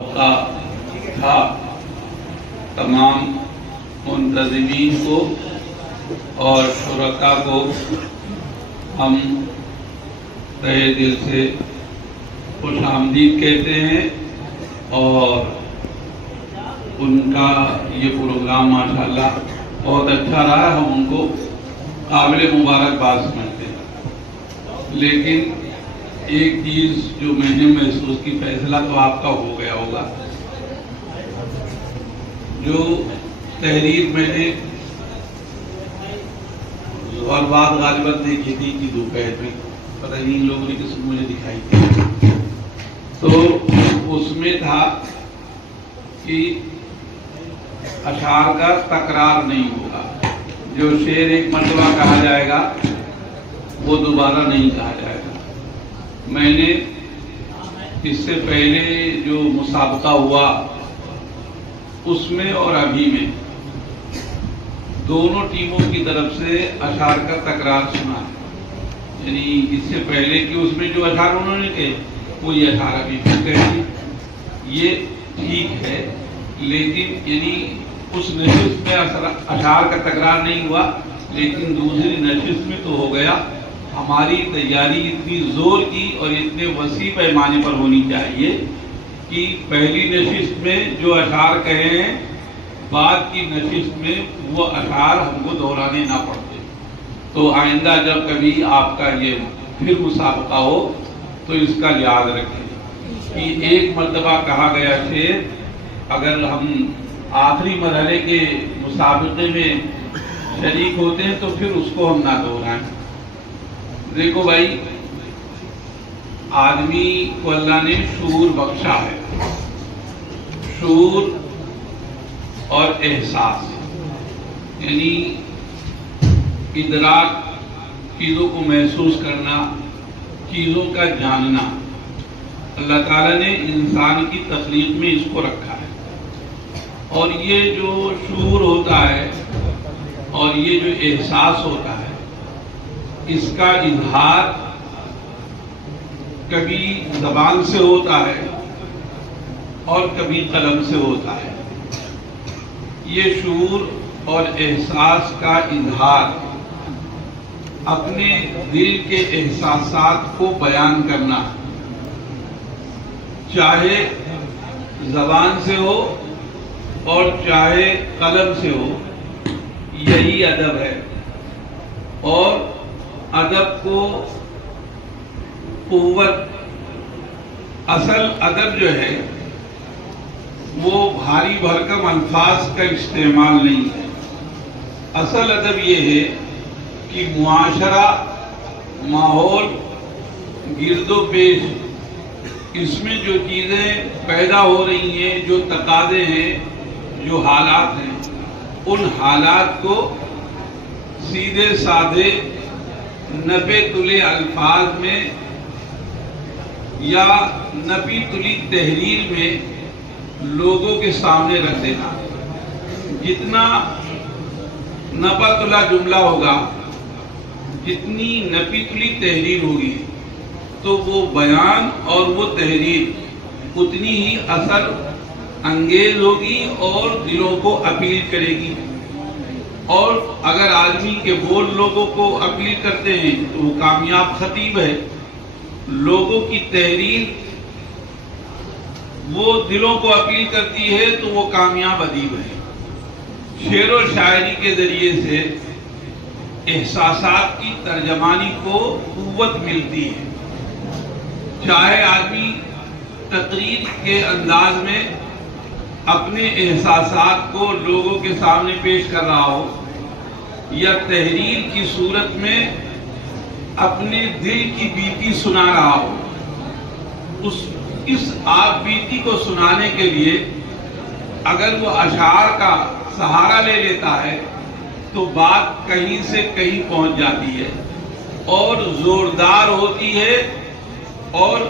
تھا تمام منتظمین کو اور شرکا کو ہم تہہ دل سے خوش آمدید کہتے ہیں، اور ان کا یہ پروگرام ماشاءاللہ بہت اچھا رہا، ہم ان کو قابل مبارکباد سمجھتے ہیں۔ لیکن ایک چیز جو میں نے محسوس کی، فیصلہ تو آپ کا ہو گیا ہوگا، جو تحریر میں نے اور بات غالباً دیکھی تھی کہ دوپہر میں پتہ نہیں لوگوں نے کس مجھے دکھائی تھی، تو اس میں تھا کہ اشعار کا تکرار نہیں ہوگا، جو شعر ایک مرتبہ کہا جائے گا وہ دوبارہ نہیں کہا جائے گا۔ میں نے اس سے پہلے جو مسابقہ ہوا اس میں اور ابھی میں دونوں ٹیموں کی طرف سے اشعار کا تکرار سنا ہے، یعنی اس سے پہلے کہ اس میں جو اشعار انہوں نے کہے وہی اشعار ابھی بھی کہے، یہ ٹھیک ہے، لیکن یعنی اس نشست میں اشعار کا تکرار نہیں ہوا، لیکن دوسری نشست میں تو ہو گیا۔ ہماری تیاری اتنی زور کی اور اتنے وسیع پیمانے پر ہونی چاہیے کہ پہلی نشست میں جو اشعار کہے ہیں بعد کی نشست میں وہ اشعار ہم کو دہرانے نہ پڑتے۔ تو آئندہ جب کبھی آپ کا یہ پھر مسابقہ ہو تو اس کا یاد رکھیں کہ ایک مرتبہ کہا گیا شعر اگر ہم آخری مرحلے کے مسابقے میں شریک ہوتے ہیں تو پھر اس کو ہم نہ دہرائیں۔ دیکھو بھائی، آدمی کو اللہ نے شعور بخشا ہے، شعور اور احساس، یعنی ادراک، چیزوں کو محسوس کرنا، چیزوں کا جاننا، اللہ تعالیٰ نے انسان کی تخلیق میں اس کو رکھا ہے۔ اور یہ جو شعور ہوتا ہے اور یہ جو احساس ہوتا ہے، اس کا اظہار کبھی زبان سے ہوتا ہے اور کبھی قلم سے ہوتا ہے۔ یہ شعور اور احساس کا اظہار اپنے دل کے احساسات کو بیان کرنا، چاہے زبان سے ہو اور چاہے قلم سے ہو، یہی ادب ہے۔ اور ادب کو قوت، اصل ادب جو ہے وہ بھاری بھرکم الفاظ کا استعمال نہیں ہے۔ اصل ادب یہ ہے کہ معاشرہ، ماحول، گرد و پیش، اس میں جو چیزیں پیدا ہو رہی ہیں، جو تقاضے ہیں، جو حالات ہیں، ان حالات کو سیدھے سادھے نپے تلے الفاظ میں یا نپی تلی تحریر میں لوگوں کے سامنے رکھ دینا۔ جتنا نپا تلا جملہ ہوگا، جتنی نپی تلی تحریر ہوگی، تو وہ بیان اور وہ تحریر اتنی ہی اثر انگیز ہوگی اور دلوں کو اپیل کرے گی۔ اور اگر آدمی کے بول لوگوں کو اپیل کرتے ہیں تو وہ کامیاب خطیب ہے، لوگوں کی تحریر وہ دلوں کو اپیل کرتی ہے تو وہ کامیاب ادیب ہے۔ شعر و شاعری کے ذریعے سے احساسات کی ترجمانی کو قوت ملتی ہے۔ چاہے آدمی تقریر کے انداز میں اپنے احساسات کو لوگوں کے سامنے پیش کر رہا ہو یا تحریر کی صورت میں اپنے دل کی بیتی سنا رہا ہو، اس آپ بیتی کو سنانے کے لیے اگر وہ اشعار کا سہارا لے لیتا ہے تو بات کہیں سے کہیں پہنچ جاتی ہے اور زوردار ہوتی ہے اور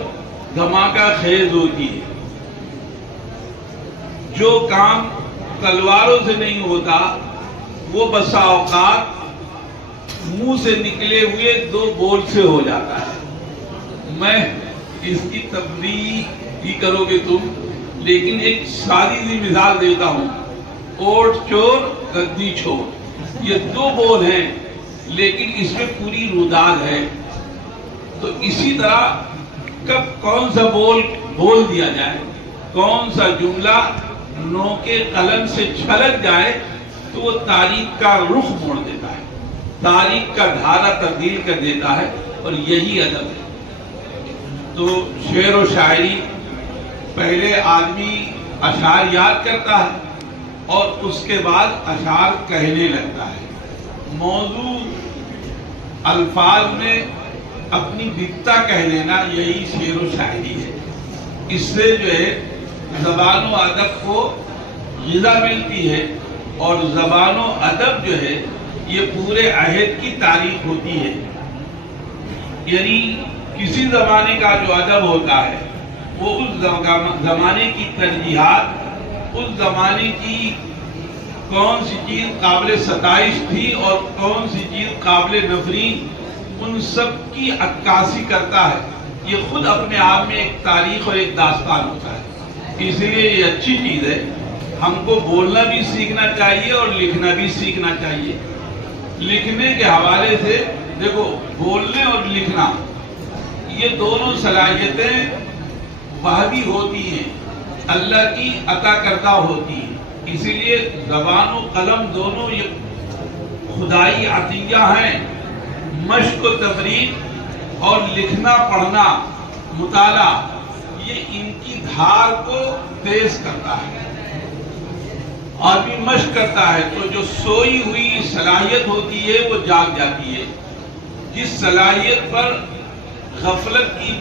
دھماکہ خیز ہوتی ہے۔ جو کام تلواروں سے نہیں ہوتا وہ بسا اوقات منہ سے نکلے ہوئے دو بول سے ہو جاتا ہے۔ میں اس کی تبلیغ ہی کرو گے تم لیکن ایک سادی سی مثال دیتا ہوں، اوٹ چور گدی چھوڑ، یہ دو بول ہیں لیکن اس میں پوری روداد ہے۔ تو اسی طرح کب کون سا بول دیا جائے، کون سا جملہ نو کے قلم سے چھلک جائے تو وہ تاریخ کا رخ موڑ دیتا ہے، تاریخ کا دھارا تبدیل کر دیتا ہے، اور یہی ادب ہے۔ تو شعر و شاعری پہلے آدمی اشعار یاد کرتا ہے اور اس کے بعد اشعار کہنے لگتا ہے، موضوع الفاظ میں اپنی دکھتا کہہ لینا، یہی شعر و شاعری ہے۔ اس سے جو ہے زبان و ادب کو غذا ملتی ہے، اور زبان و ادب جو ہے یہ پورے عہد کی تاریخ ہوتی ہے۔ یعنی کسی زمانے کا جو ادب ہوتا ہے وہ اس زمانے کی ترجیحات، اس زمانے کی کون سی چیز قابل ستائش تھی اور کون سی چیز قابل نفرین، ان سب کی عکاسی کرتا ہے۔ یہ خود اپنے آپ میں ایک تاریخ اور ایک داستان ہوتا ہے۔ اس لیے یہ اچھی چیز ہے، ہم کو بولنا بھی سیکھنا چاہیے اور لکھنا بھی سیکھنا چاہیے۔ لکھنے کے حوالے سے دیکھو، بولنے اور لکھنا یہ دونوں صلاحیتیں وہبی ہوتی ہیں، اللہ کی عطا کردہ ہوتی ہیں۔ اسی لیے زبان و قلم دونوں یہ خدائی عطیہ ہیں۔ مشق و تمرین اور لکھنا پڑھنا مطالعہ یہ ان کی دھار کو تیز کرتا ہے۔ آدمی مشق کرتا ہے تو جو سوئی ہوئی صلاحیت ہوتی ہے وہ جاگ جاتی ہے۔ جس صلاحیت پر غفلت کی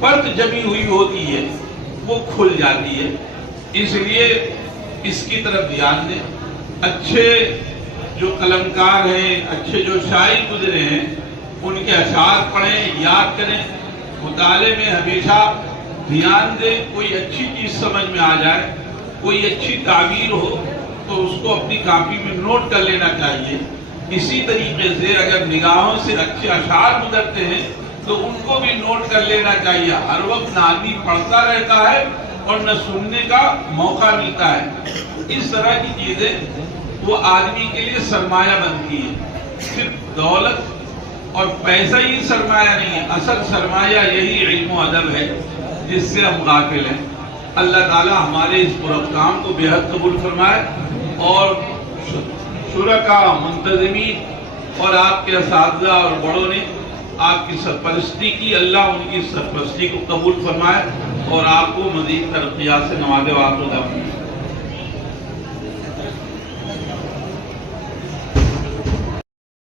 پرت جمی ہوئی ہوتی ہے وہ کھل جاتی ہے۔ اس لیے اس کی طرف دھیان دیں۔ اچھے جو قلمکار ہیں، اچھے جو شاعر گزرے ہیں، ان کے اشعار پڑھیں، یاد کریں، مطالعے میں ہمیشہ دھیان دیں۔ کوئی اچھی چیز سمجھ میں آ جائے، کوئی اچھی تعبیر ہو تو اس کو اپنی کاپی میں نوٹ کر لینا چاہیے۔ اسی طریقے سے اگر نگاہوں سے اچھے اشعار گزرتے ہیں تو ان کو بھی نوٹ کر لینا چاہیے۔ ہر وقت نہ آدمی پڑھتا رہتا ہے اور نہ سننے کا موقع ملتا ہے۔ اس طرح کی چیزیں وہ آدمی کے لیے سرمایہ بنتی ہے۔ صرف دولت اور پیسہ ہی سرمایہ نہیں ہے، اصل سرمایہ یہی علم و ادب ہے جس سے ہم غافل ہیں۔ اللہ تعالی ہمارے اس پروگرام کو بے حد قبول فرمائے، اور شرکاء، منتظمین اور آپ کے اساتذہ اور بڑوں نے آپ کی سرپرستی کی، اللہ ان کی سرپرستی کو قبول فرمائے اور آپ کو مزید ترقیات سے نوازے۔